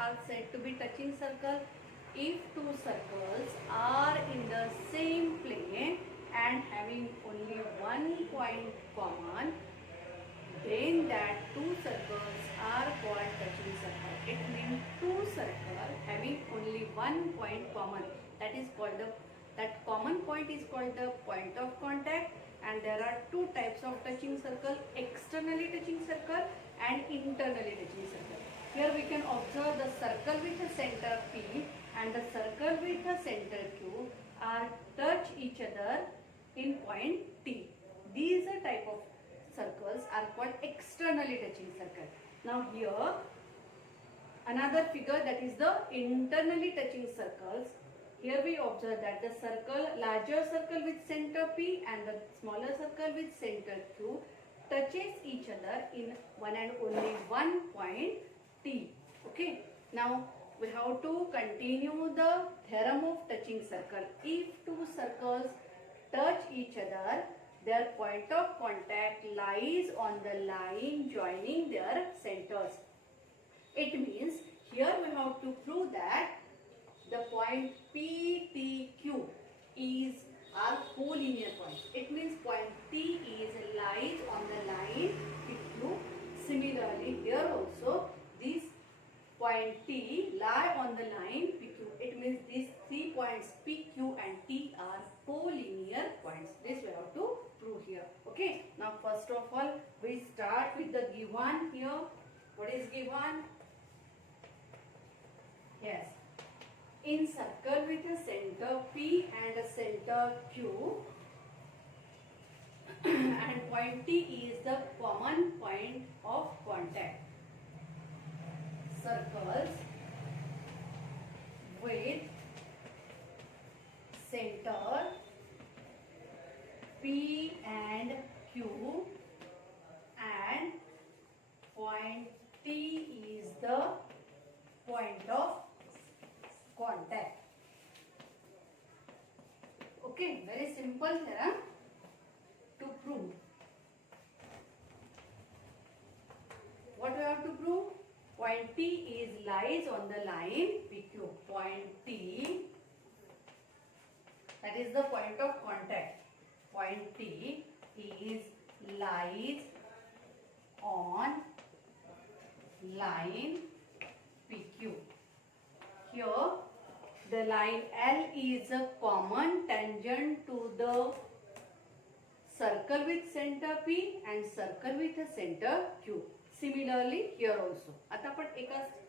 are said to be touching circle if two circles are in the same plane and having only one point common, then that two circles are called touching circle. It means two circles having only one point common. That is called that common point is called the point of contact. And there are two types of touching circle: externally touching circle and internally touching circle. Here we can observe the circle with a center P and the circle with a center Q are touch each other in point T. These are type of circles are called externally touching circle. Now here another figure, that is the internally touching circles. Here we observe that the larger circle with center P and the smaller circle with center Q touches each other in one and only one point T. Okay. Now we have to continue the theorem of touching circle. If two circles touch each other, their point of contact lies on the line joining their centers. It means here we have to prove that the point PTQ are collinear points. It means point T lies on the line PQ. Similarly, here also this point T lie on the line PQ. It means these 3 points PQ and T are collinear points. This we have to prove here. Okay. Now first of all we start with the given here. What is given? Yes. In circle with a center P and a center Q and point T is the common point of contact. Circles with center P and Q and point T is the point of contact. Okay, very simple here to prove. What we have to prove? Point T lies on the line PQ. Point T, that is the point of contact. Point T lies on line PQ. Here the line L is a common tangent to the circle with center P and circle with a center Q. Similarly here also. आता आपण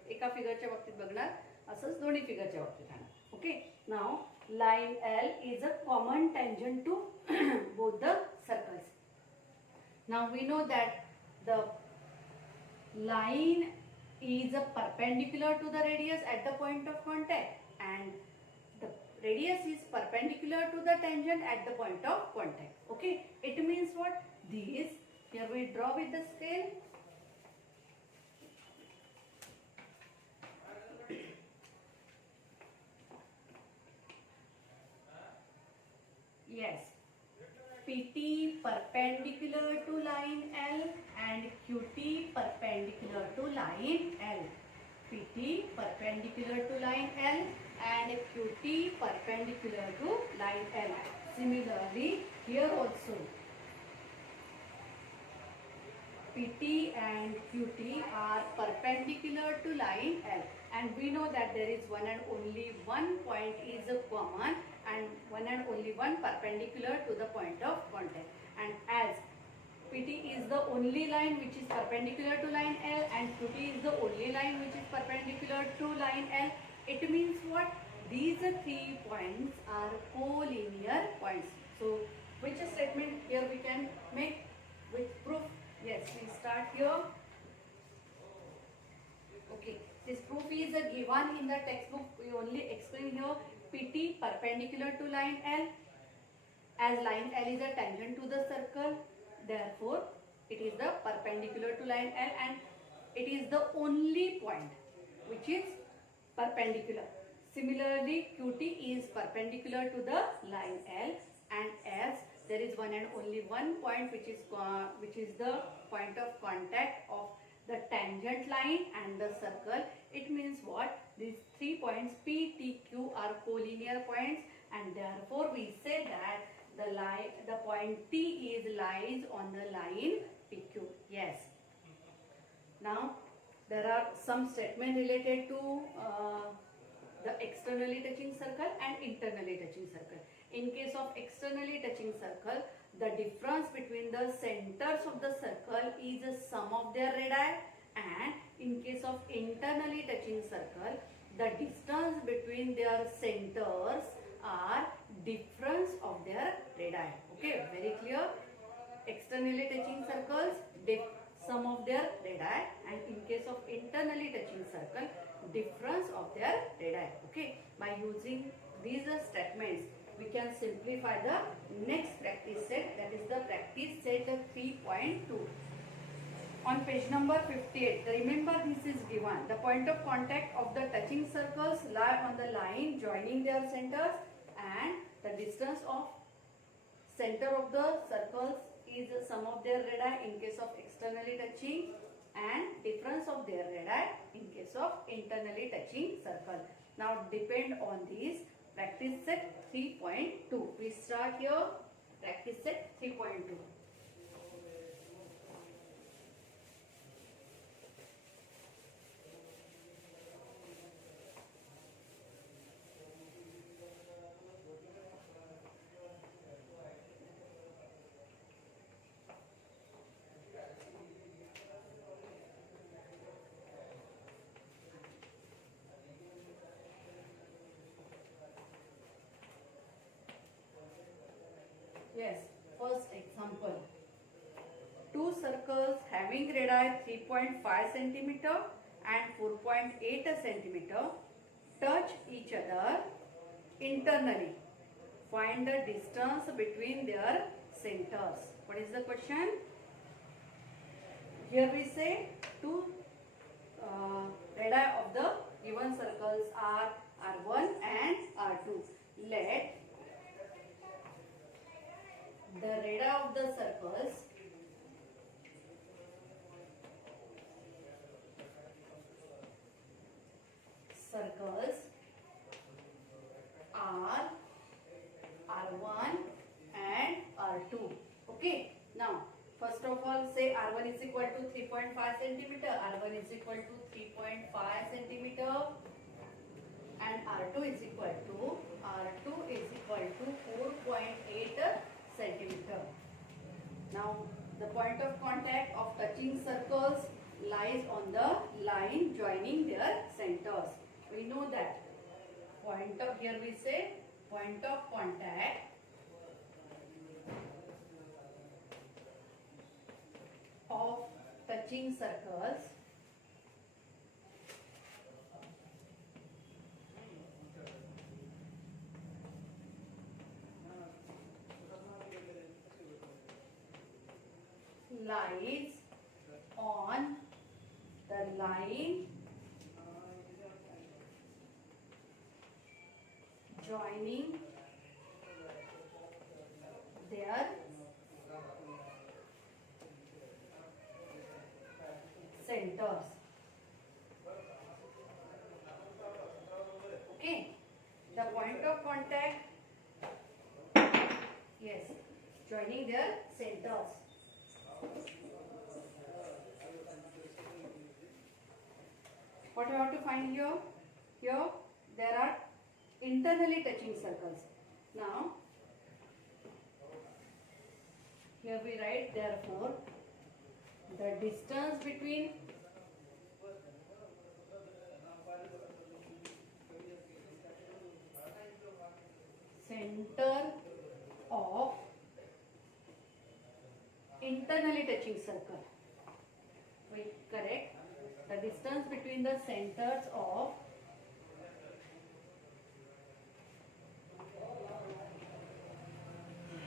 एका फिगरच्या बाबतीत बघणार, असंच दोन्ही फिगरच्या बाबतीत राहणार. Okay. Now line L is a common tangent to both the circles. Now we know that the line is a perpendicular to the radius at the point of contact and the radius is perpendicular to the tangent at the point of contact. Okay. It means what? These, here we draw with the scale. Yes, PT perpendicular to line L and QT perpendicular to line L. PT perpendicular to line L and QT perpendicular to line L. Similarly, here also PT and QT are perpendicular to line L, and we know that there is one and only one point is a common and one and only one perpendicular to the point of contact. And as PT is the only line which is perpendicular to line L and QT is the only line which is perpendicular to line L, it means what? These 3 points are collinear points. So which statement here we can make with proof? Yes, we start here. Okay, this proof is given in the textbook. We only explain here PT perpendicular to line L, as line L is a tangent to the circle, therefore it is the perpendicular to line L and it is the only point which is perpendicular. Similarly, QT is perpendicular to the line L, and as there is one and only one point which is the point of contact of the tangent line and the circle. It means what? These 3 points P, T, Q are collinear points, and therefore we say that the point T lies on the line PQ. Yes. Now there are some statements related to the externally touching circle and internally touching circle. In case of externally touching circle, the difference between the centers of the circle is the sum of their radii, and in case of internally touching circle, the distance between their centers are difference of their radii. Okay, very clear. Externally touching circles, sum of their radii, and in case of internally touching circle, difference of their radii. Okay, by using these statements, we can simplify the next practice set, that is the practice set 3.2. On page number 58, remember this is given. The point of contact of the touching circles lie on the line joining their centers, and the distance of center of the circles is the sum of their radii in case of externally touching, and difference of their radii in case of internally touching circle. Now depend on this practice set 3.2. We start here practice set 3.2. Yes, first example. Two circles having radii 3.5 cm and 4.8 cm touch each other internally. Find the distance between their centers. What is the question? Here we say two radii of the given circles are R1 and R2. Let the radii of the circles are R1 and R2. Okay. Now, first of all, say R1 is equal to 3.5 cm, R1 is equal to 3.5 cm, and R2 is equal to 4.8 centimeter. Now the point of contact of touching circles lies on the line joining their centers. We know that here we say point of contact of touching circles lies on the line joining their centers. Okay, the point of contact, yes, joining their centers. What you have to find here? Here there are internally touching circles. Now here we write, therefore the distance between center of internally touching circle. We correct the distance between the centers of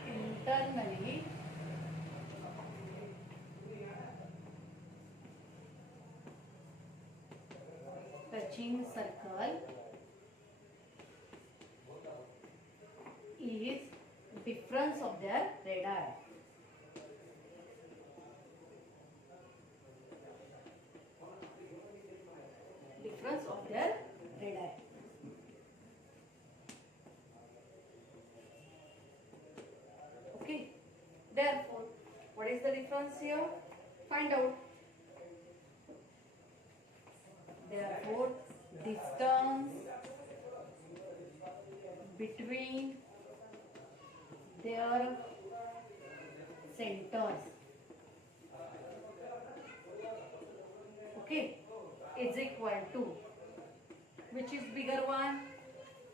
internally touching circle is difference of their radii. ones here. Find out. Therefore, distance between their centers, okay, is equal to, which is bigger one?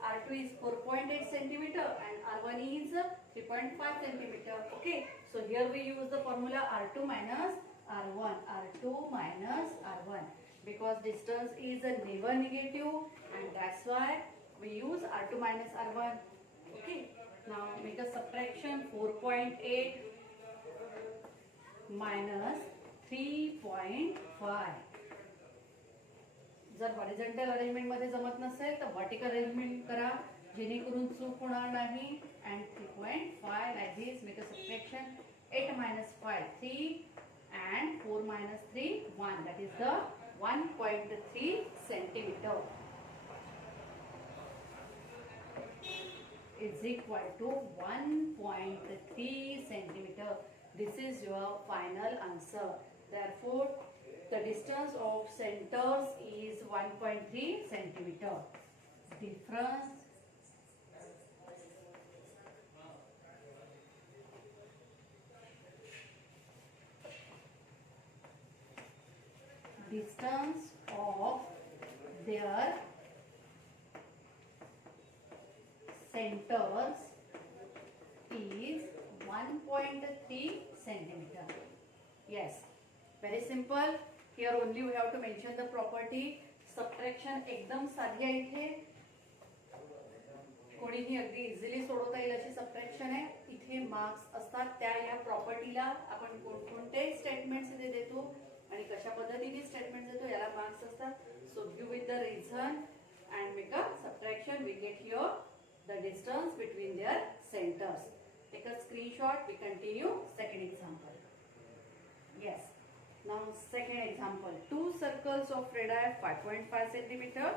R2 is 4.8 centimeter and R1 is 3.5 centimeter. Okay, so here we use the formula R2 minus R1, R2 minus R1, because distance is a never negative, and that's why we use R2 minus R1. Okay, now make a subtraction. 4.8 minus 3.5. जर horizontal arrangement मध्ये जमत नसेल तर vertical arrangement करा, जेणेकरून चूक होणार नाही. And 3.5 like this. Make a subtraction. 8 minus 5 3 and 4 minus 3 1. That is the 1.3 centimeter is equal to 1.3 centimeter. This is your final answer. Therefore, the distance of centers is 1.3 centimeter. Difference distance of their centers is 1.3 centimeter. Yes, very simple. Here only we have to mention the property. Subtraction एकदम साधी आहे. इथे कोणीही अगदी easily सोडवता येईल अशी subtraction आहे. इथे मार्क्स असतात त्या या प्रॉपर्टीला आपण कोणकोणते स्टेटमेंट्स इथे देतो आणि कशा पद्धतीने स्टेटमेंट देतो याला मार्क्स असतात. So give with the reason and make a subtraction. We get here the distance between their centres. Take a screenshot. We continue second example. Yes. Now second example. Two circles of radii 5.5 centimeter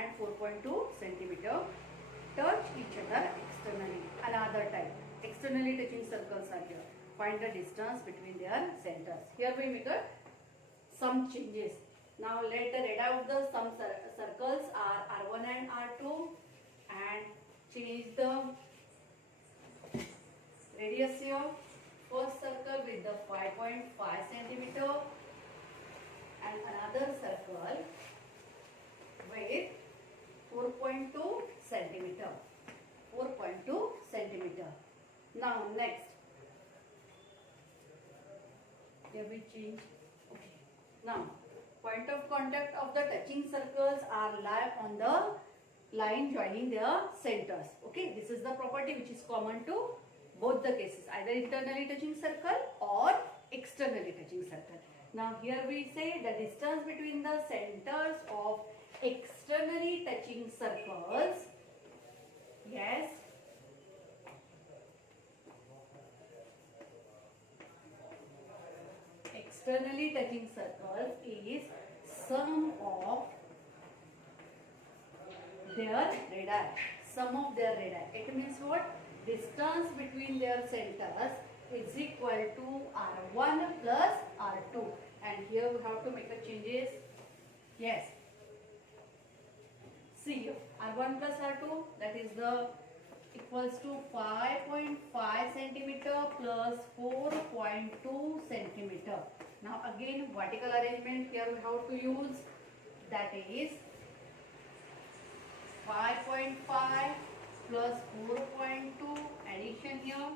and 4.2 centimeter touch each other externally. Another type. Externally touching circles are here. Find the distance between their centers. Here we make some changes. Now let the radii of the some circles are R1 and R2, and change the radius here. First circle with the 5.5 centimeter and another circle with 4.2 centimeter. 4.2 centimeter. Now next. Here we change. Okay. Now point of contact of the touching circles are lie on the line joining their centers. Okay. This is the property which is common to both the cases, either internally touching circle or externally touching circle. Now here we say the distance between the centers of externally touching circles. Yes. Externally touching circles is sum of their radii. Sum of their radii. It means what? Distance between their centers is equal to R1 plus R2, and here we have to make a changes. Yes. See, R1 plus R2, that is the equals to 5.5 centimeter plus 4.2 centimeter. Now again vertical arrangement here we have to use, that is 5.5 plus 4.2, addition here,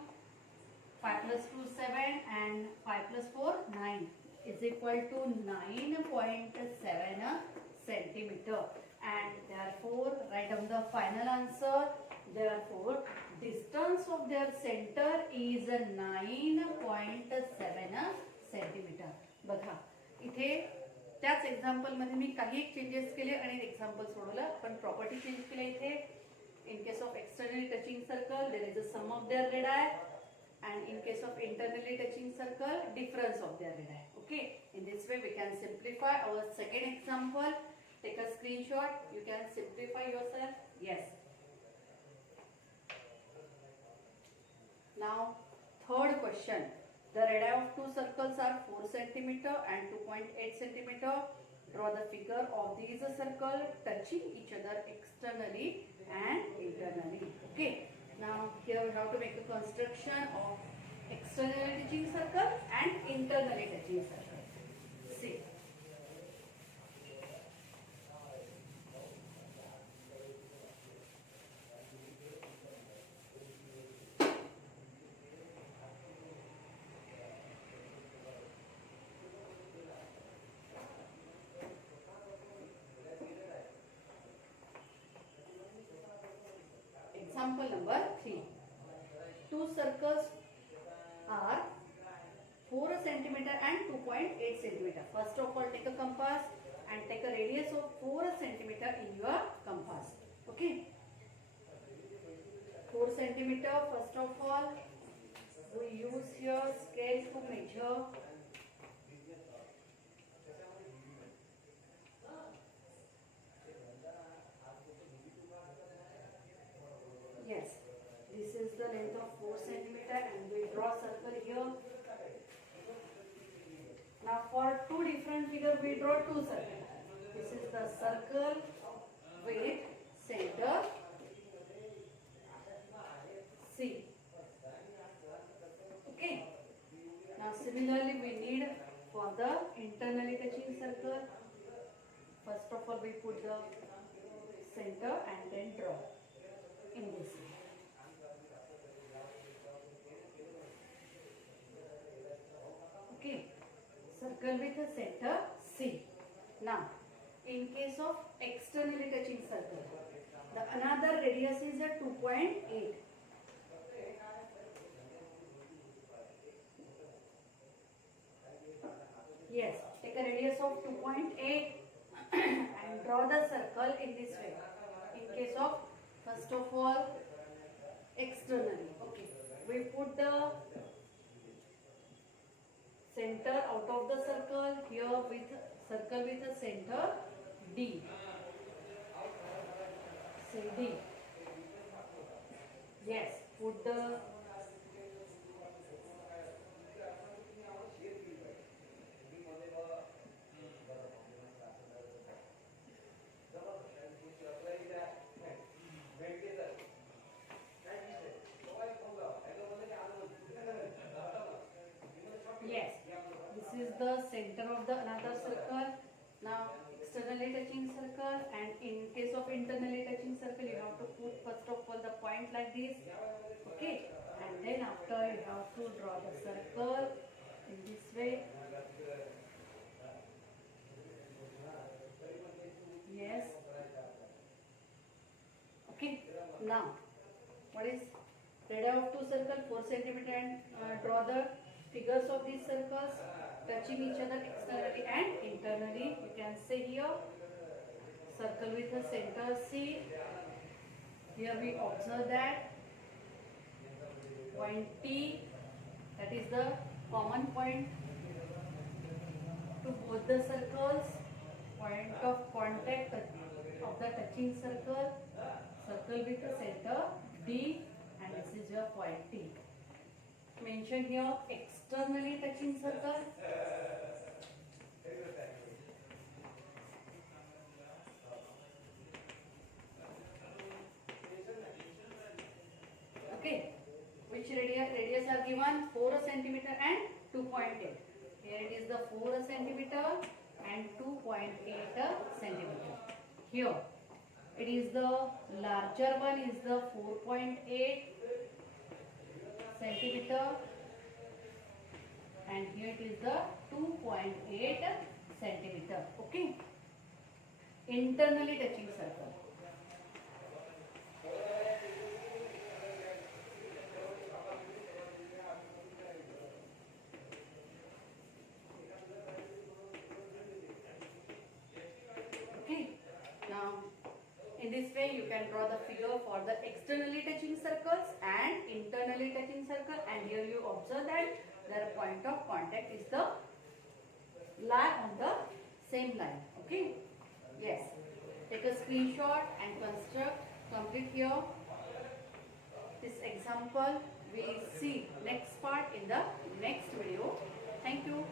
5 plus 2 7 and 5 plus 4 9 is equal to 9.7 centimeter, and therefore write down the final answer. Therefore distance of their center is 9.7 centimeter. बघा इथे त्याच example मध्ये मी काही एक changes केले आणि example सोडवलं, पण प्रॉपर्टी चेंज केल्या इथे. In case of externally touching circle, there is a sum of their radii, and in case of internally touching circle, difference of their radii. Okay, in this way we can simplify our second example. Take a screenshot. You can simplify yourself. Yes. Now third question. The radii of two circles are 4 centimeter and 2.8 centimeter. Draw the figure of these circle touching each other externally and internally. Okay. Now here we have to make a construction of externally touching circle and internally touching circle. See. Example number 3. Two circles are 4 centimeter and 2.8 centimeter. First of all, take a compass and take a radius of 4 centimeter in your compass. Okay. 4 centimeter. First of all, we use here scale to measure. Yes, this is the length of 4 centimeter and we draw circle here. Now for two different figures we draw two circles. This is the circle with center C. Okay. Now similarly we need for the internally touching circle. First of all we put the center and then draw in this way. Okay, circle with a center C. Now, in case of externally touching circle, the another radius is a 2.8. Yes, take a radius of 2.8 and draw the circle in this way. In case of first of all externally, okay, we put the center out of the circle here with circle with a center D. Say D. Yes, put the the center of the another circle. Now externally touching circle, and in case of internally touching circle you have to put first of all the point like this. Okay, and then after you have to draw the circle in this way. Yes. Okay, now what is radii of two circle 4 centimeter, and draw the figures of these circles touching each other externally and internally. You can say here circle with a center C. Here we observe that point T, that is the common point to both the circles, point of contact of the touching circle, circle with a center D, and this is your point T. Mention here externally touching circle. Okay, which radius are given 4 centimeter and 2.8. Here it is the 4 centimeter and 2.8 centimeter. Here it is the larger one is the 4.8 centimeter, and here it is the 2.8 centimeter. Okay, internally touching circle. Okay, now in this way you can draw the figure for the externally touching circles and internally touching circle, and here you observe that their point of contact is the lie on the same line. Okay, yes, take a screenshot and complete here. this example. We see next part in the next video. Thank you.